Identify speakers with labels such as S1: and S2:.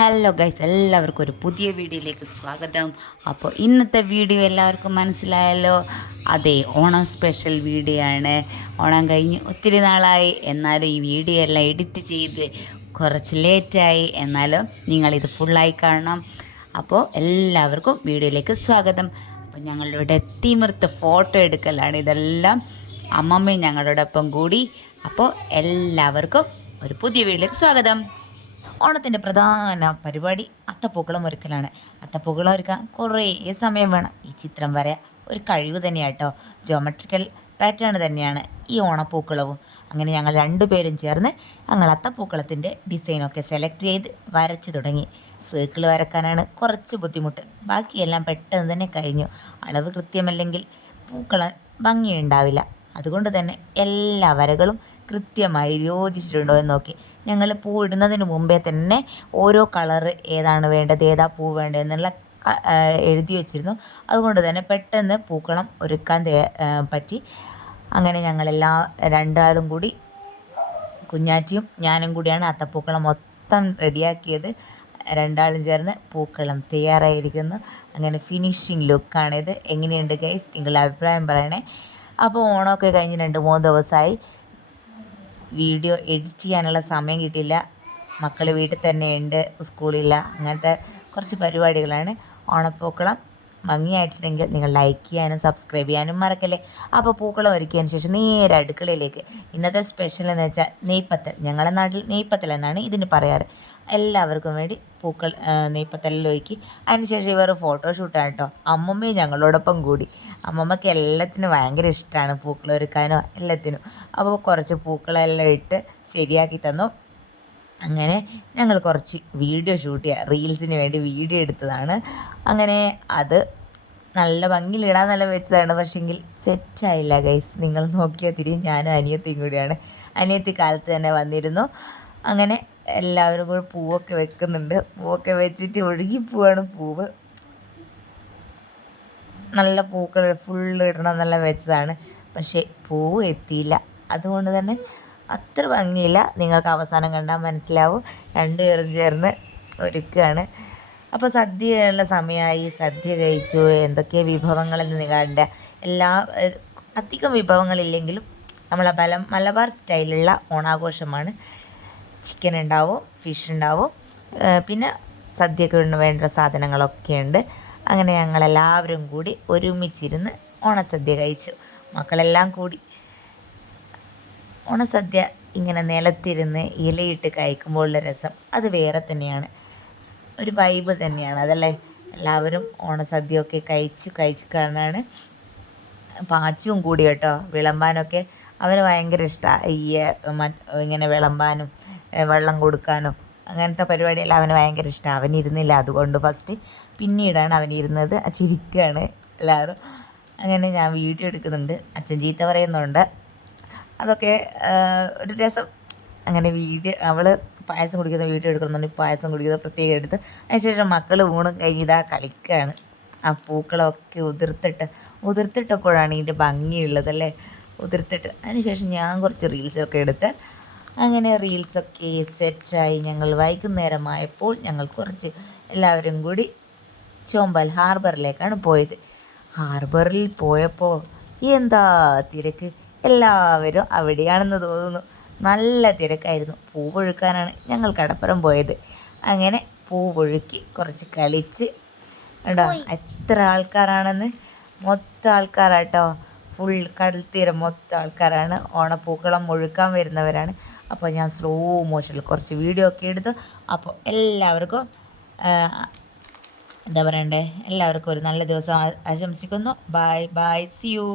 S1: Hello guys എല്ലാവർക്കും ഒരു പുതിയ വീഡിയോയിലേക്ക് സ്വാഗതം. അപ്പോൾ ഇന്നത്തെ വീഡിയോ എല്ലാവർക്കും മനസ്സിലായല്ലോ. അതെ ഓണം സ്പെഷ്യൽ വീഡിയോ ആണ്. ഓണം കഴിഞ്ഞ് ഒത്തിരി നാളായി. എന്നാലും ഈ വീഡിയോ എല്ലാം എഡിറ്റ് ചെയ്ത് കുറച്ച് ലേറ്റായി എന്നാലും നിങ്ങളിത് ഫുള്ളായി കാണണം. അപ്പോൾ എല്ലാവർക്കും വീഡിയോയിലേക്ക് സ്വാഗതം. അപ്പോൾ ഞങ്ങളുടെ തിമിർത്ത് ഫോട്ടോ എടുക്കലാണ് ഇതെല്ലാം. അമ്മമ്മയും ഞങ്ങളോടൊപ്പം കൂടി. അപ്പോൾ എല്ലാവർക്കും ഒരു പുതിയ വീഡിയോയിലേക്ക് സ്വാഗതം. ഓണത്തിന്റെ പ്രധാന പരിപാടി അത്തപ്പൂക്കളം ഒരുക്കലാണ്. അത്തപ്പൂക്കളം ഒരുക്കാൻ കുറേ സമയം വേണം. ഈ ചിത്രം വരെ ഒരു കഴിവ് തന്നെയാണ് കേട്ടോ. ജോമെട്രിക്കൽ പാറ്റേൺ തന്നെയാണ് ഈ ഓണപ്പൂക്കളവും. അങ്ങനെ ഞങ്ങൾ രണ്ടുപേരും ചേർന്ന് ഞങ്ങൾ അത്തപ്പൂക്കളത്തിന്റെ ഡിസൈനൊക്കെ സെലക്ട് ചെയ്ത് വരച്ചു തുടങ്ങി. സർക്കിൾ വരക്കാനാണ് കുറച്ച് ബുദ്ധിമുട്ട്. ബാക്കിയെല്ലാം പെട്ടെന്ന് തന്നെ കഴിഞ്ഞു. അളവ് കൃത്യമല്ലെങ്കിൽ പൂക്കളം ഭംഗിയുണ്ടാവില്ല. അതുകൊണ്ട് തന്നെ എല്ലാ വരകളും കൃത്യമായി യോജിച്ചിട്ടുണ്ടോ എന്ന് നോക്കി. ഞങ്ങൾ പൂ ഇടുന്നതിന് മുമ്പേ തന്നെ ഓരോ കളറ് ഏതാണ് വേണ്ടത് ഏതാ പൂ വേണ്ടത് എന്നുള്ള എഴുതി വച്ചിരുന്നു. അതുകൊണ്ട് തന്നെ പെട്ടെന്ന് പൂക്കളം ഒരുക്കാൻ പറ്റി. അങ്ങനെ ഞങ്ങളെല്ലാ രണ്ടാളും കൂടി കുഞ്ഞാറ്റിയും ഞാനും കൂടിയാണ് അത്തപ്പൂക്കളം മൊത്തം റെഡിയാക്കിയത്. രണ്ടാളും ചേർന്ന് പൂക്കളം തയ്യാറായിരിക്കുന്നു. അങ്ങനെ ഫിനിഷിങ് ലുക്കാണിത്. എങ്ങനെയുണ്ട് ഗൈസ്? നിങ്ങളുടെ അഭിപ്രായം പറയണേ. അപ്പോൾ ഓണമൊക്കെ കഴിഞ്ഞ് രണ്ട് മൂന്ന് ദിവസമായി വീഡിയോ എഡിറ്റ് ചെയ്യാനുള്ള സമയം കിട്ടിയില്ല. മക്കൾ വീട്ടിൽ തന്നെ ഉണ്ട് സ്കൂളില്ല അങ്ങനത്തെ കുറച്ച് പരിപാടികളാണ്. ഓണപ്പൂക്കളം ഭംഗിയായിട്ടുണ്ടെങ്കിൽ നിങ്ങൾ ലൈക്ക് ചെയ്യാനും സബ്സ്ക്രൈബ് ചെയ്യാനും മറക്കല്ലേ? അപ്പോൾ പൂക്കളം ഒരുക്കിയതിന് ശേഷം നേരെ അടുക്കളയിലേക്ക്. ഇന്നത്തെ സ്പെഷ്യൽ എന്ന് വെച്ചാൽ നെയ്പ്പത്തൽ ഞങ്ങളുടെ നാട്ടിൽ നെയ്പ്പത്തൽ എന്നാണ് ഇതിന് പറയാറ്. എല്ലാവർക്കും വേണ്ടി പൂക്കൾ നെയ്പ്പത്തലിൽ ഒരുക്കി. അതിനുശേഷം ഇവർ ഫോട്ടോഷൂട്ടാണ് കേട്ടോ അമ്മമ്മയും ഞങ്ങളോടൊപ്പം കൂടി. അമ്മമ്മയ്ക്ക് എല്ലാത്തിനും ഭയങ്കര ഇഷ്ടമാണ് പൂക്കൾ ഒരുക്കാനോ എല്ലാത്തിനും. അപ്പോൾ കുറച്ച് പൂക്കളെല്ലാം ഇട്ട് ശരിയാക്കി തന്നു. അങ്ങനെ ഞങ്ങൾ കുറച്ച് വീഡിയോ ഷൂട്ട് ചെയ്യുക റീൽസിന് വേണ്ടി വീഡിയോ എടുത്തതാണ്. അങ്ങനെ അത് നല്ല ഭംഗിയിലിടാൻ നല്ല വെച്ചതാണ്. പക്ഷെങ്കിൽ സെറ്റായില്ല ഗൈസ് നിങ്ങൾ നോക്കിയാൽ തിരിയും ഞാനും അനിയത്തിയും കൂടിയാണ്. അനിയത്തി കാലത്ത് തന്നെ വന്നിരുന്നു. അങ്ങനെ എല്ലാവരും കൂടെ പൂവൊക്കെ വെക്കുന്നുണ്ട്. പൂവൊക്കെ വെച്ചിട്ട് ഒഴുകി പോവാണ് പൂവ്. നല്ല പൂക്കൾ ഫുള്ള് ഇടണം എന്നെല്ലാം വെച്ചതാണ്. പക്ഷേ പൂവ് എത്തിയില്ല. അതുകൊണ്ട് തന്നെ അത്ര ഭംഗിയില്ല. നിങ്ങൾക്ക് അവസാനം കണ്ടാൽ മനസ്സിലാവും. രണ്ടുപേരും ചേർന്ന് ഒരുക്കുകയാണ് അപ്പോൾ സദ്യയുള്ള സമയമായി. സദ്യ കഴിച്ചു. എന്തൊക്കെ വിഭവങ്ങളെന്ന് നിങ്ങളുടെ എല്ലാ അധികം വിഭവങ്ങളില്ലെങ്കിലും നമ്മളെ ബലം മലബാർ സ്റ്റൈലുള്ള ഓണാഘോഷമാണ്. ചിക്കൻ ഉണ്ടാവും ഫിഷ് ഉണ്ടാവും. പിന്നെ സദ്യക്ക് വേണ്ട സാധനങ്ങളൊക്കെ ഉണ്ട്. അങ്ങനെ ഞങ്ങളെല്ലാവരും കൂടി ഒരുമിച്ചിരുന്ന് ഓണസദ്യ കഴിച്ചു. മക്കളെല്ലാം കൂടി. ഓണസദ്യ ഇങ്ങനെ നിലത്തിരുന്ന് ഇലയിട്ട് കഴിക്കുമ്പോഴുള്ള രസം. അത് വേറെ തന്നെയാണ്. ഒരു വൈബ് തന്നെയാണ്. അതല്ലേ? എല്ലാവരും ഓണസദ്യയൊക്കെ കഴിച്ചു കഴിച്ചു കാണുന്നതാണ് പാച്ചും കൂടി കേട്ടോ. വിളമ്പാനൊക്കെ അവന് ഭയങ്കര ഇഷ്ടമാണ് ഈ ഇങ്ങനെ വിളമ്പാനും വെള്ളം കൊടുക്കാനും അങ്ങനത്തെ പരിപാടിയെല്ലാം അവന് ഭയങ്കര ഇഷ്ടമാണ് അവൻ ഇരുന്നില്ല അതുകൊണ്ട് ഫസ്റ്റ് പിന്നീടാണ് ആ ചിരിക്കുകയാണ് എല്ലാവരും. അങ്ങനെ ഞാൻ വീഡിയോ എടുക്കുന്നുണ്ട്. അച്ഛൻ ചീത്ത പറയുന്നുണ്ട്. അതൊക്കെ ഒരു രസം. അങ്ങനെ വീഡിയോ അവൾ പായസം കുടിക്കുന്ന വീഡിയോ എടുക്കുന്നുണ്ട് പായസം കുടിക്കുന്നത് പ്രത്യേകം എടുത്ത് അതിനുശേഷം മക്കൾ ഊണും കഴിഞ്ഞ് ഇതാ കളിക്കുകയാണ് ആ പൂക്കളൊക്കെ ഉതിർത്തിട്ട് ഉതിർത്തിട്ടപ്പോഴാണ് ഇതിന്റെ ഭംഗിയുള്ളതല്ലേ ഉതിർത്തിട്ട്. അതിനുശേഷം ഞാൻ കുറച്ച് റീൽസൊക്കെ എടുത്ത് അങ്ങനെ റീൽസൊക്കെ സെറ്റായി ഞങ്ങൾ വൈകുന്നേരമായപ്പോൾ ഞങ്ങൾ കുറച്ച് എല്ലാവരും കൂടി ചോമ്പൽ ഹാർബറിലേക്കാണ് പോയത്. ഹാർബറിൽ പോയപ്പോൾ എന്താ തിരക്ക്? എല്ലാവരും അവിടെയാണെന്ന് തോന്നുന്നു. നല്ല തിരക്കായിരുന്നു. പൂവൊഴുക്കാനാണ് ഞങ്ങൾ കടപ്പുറം പോയത്. അങ്ങനെ പൂവൊഴുക്കി കുറച്ച് കളിച്ച്. കേട്ടോ എത്ര ആൾക്കാരാണെന്ന്? മൊത്തം ആൾക്കാരാട്ടോ. ഫുൾ കടൽത്തീരം തീരം മൊത്തം ആൾക്കാരാണ്. ഓണപ്പൂക്കളം ഒഴുക്കാൻ വരുന്നവരാണ്. അപ്പോൾ ഞാൻ സ്ലോ മോഷനിൽ കുറച്ച് വീഡിയോ ഒക്കെ എടുത്തു. അപ്പോൾ എല്ലാവർക്കും എന്താ പറയണ്ടേ? എല്ലാവർക്കും ഒരു നല്ല ദിവസം ആശംസിക്കുന്നു. Bye bye C U